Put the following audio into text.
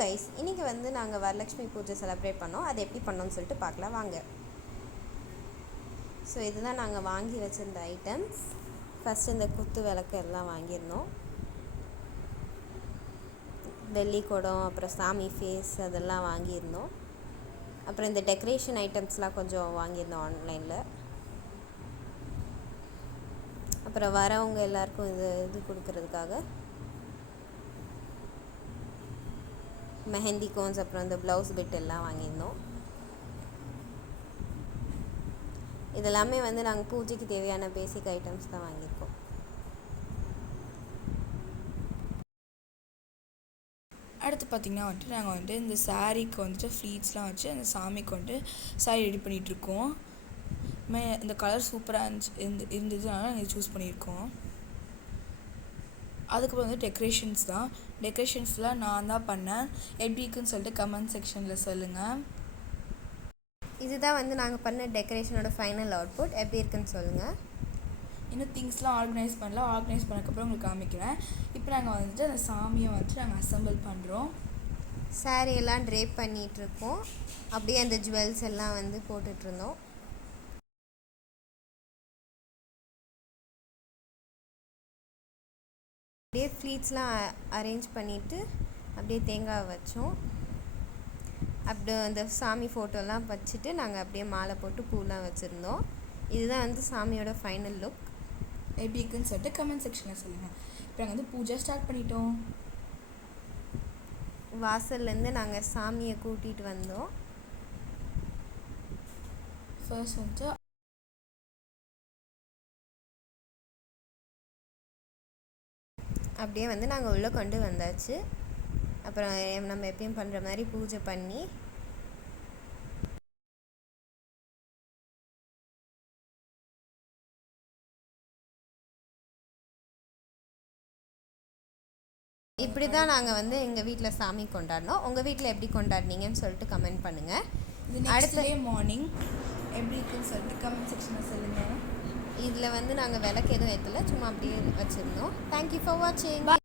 Guys, இன்றைக்கி வந்து நாங்கள் வரலட்சுமி பூஜை செலிப்ரேட் பண்ணோம். அது எப்படி பண்ணோம்னு சொல்லிட்டு பார்க்கலாம் வாங்க. ஸோ இதுதான் நாங்கள் வாங்கி வச்சுருந்த ஐட்டம்ஸ். ஃபஸ்ட்டு இந்த குத்து விளக்கு எல்லாம் வாங்கியிருந்தோம். வெள்ளி குடம், அப்புறம் சாமி ஃபேஸ் அதெல்லாம் வாங்கியிருந்தோம். அப்புறம் இந்த டெக்கரேஷன் ஐட்டம்ஸ்லாம் கொஞ்சம் வாங்கியிருந்தோம் ஆன்லைனில். அப்புறம் வரவங்க எல்லாருக்கும் இது கொடுக்கறதுக்காக மெஹந்தி கோன்ஸ், அப்புறம் இந்த ப்ளவுஸ் பிட் எல்லாம் வாங்கியிருந்தோம். இதெல்லாமே வந்து நாங்கள் பூஜைக்கு தேவையான பேசிக் ஐட்டம்ஸ் தான் வாங்கியிருக்கோம். அடுத்து பார்த்திங்கன்னா வந்துட்டு நாங்கள் வந்துட்டு இந்த சாரீக்கு வந்துட்டு ஃப்ளீட்ஸ்லாம் வச்சு அந்த சாமிக்கு வந்துட்டு சாரீ ரெடி பண்ணிகிட்ருக்கோம். இந்த கலர் சூப்பராக இருந்ததுனால நாங்கள் சூஸ் பண்ணியிருக்கோம். அதுக்கப்புறம் வந்து டெக்கரேஷன்ஸ்லாம் நான் தான் பண்ணேன். எப்படி இருக்குன்னு சொல்லிட்டு கமெண்ட் செக்ஷனில் சொல்லுங்கள். இதுதான் வந்து நாங்கள் பண்ண டெக்கரேஷனோட ஃபைனல் அவுட்புட். எப்படி இருக்குன்னு சொல்லுங்கள். இன்னும் திங்ஸ்லாம் ஆர்கனைஸ் பண்ணக்கப்புறம் உங்களுக்கு காமிக்கிறேன். இப்போ நாங்கள் வந்துட்டு அந்த சாமியை வந்துட்டு நாங்கள் அசம்பிள் பண்ணுறோம். சாரீ எல்லாம் ட்ரேப் பண்ணிகிட்ருக்கோம். அப்படியே அந்த ஜுவல்ஸ் எல்லாம் வந்து போட்டுட்ருந்தோம். அப்படியே ஃப்ளீட்ஸ்லாம் அரேஞ்ச் பண்ணிவிட்டு அப்படியே தேங்காய் வச்சோம். அப்படியே அந்த சாமி ஃபோட்டோலாம் வச்சுட்டு நாங்கள் அப்படியே மாலை போட்டு பூலாம் வச்சுருந்தோம். இதுதான் வந்து சாமியோட ஃபைனல் லுக். எப்படி இருக்குன்னு சொல்லிட்டு கமெண்ட் செக்ஷனில் சொல்லுங்கள். இப்போ நாங்கள் வந்து பூஜை ஸ்டார்ட் பண்ணிட்டோம். வாசல்லேருந்து நாங்கள் சாமியை கூட்டிகிட்டு வந்தோம். ஃபர்ஸ்ட் வந்துட்டு அப்படியே வந்து நாங்கள் உள்ளே கொண்டு வந்தாச்சு. அப்புறம் நம்ம எப்பயும் பண்ணுற மாதிரி பூஜை பண்ணி இப்படி தான் நாங்கள் வந்து எங்கள் வீட்டில் சாமி கொண்டாடினோம். உங்கள் வீட்டில் எப்படி கொண்டாடினீங்கன்னு சொல்லிட்டு கமெண்ட் பண்ணுங்கள். அடுத்த மார்னிங் எப்படி இருக்குன்னு சொல்லிட்டு கமெண்ட் செக்ஷனில் சொல்லுங்கள். இதில் வந்து நாங்கள் விளக்கு எதுவும் ஏற்றல, சும்மா அப்படியே வச்சுருந்தோம். தேங்க்யூ ஃபார் வாட்சிங்.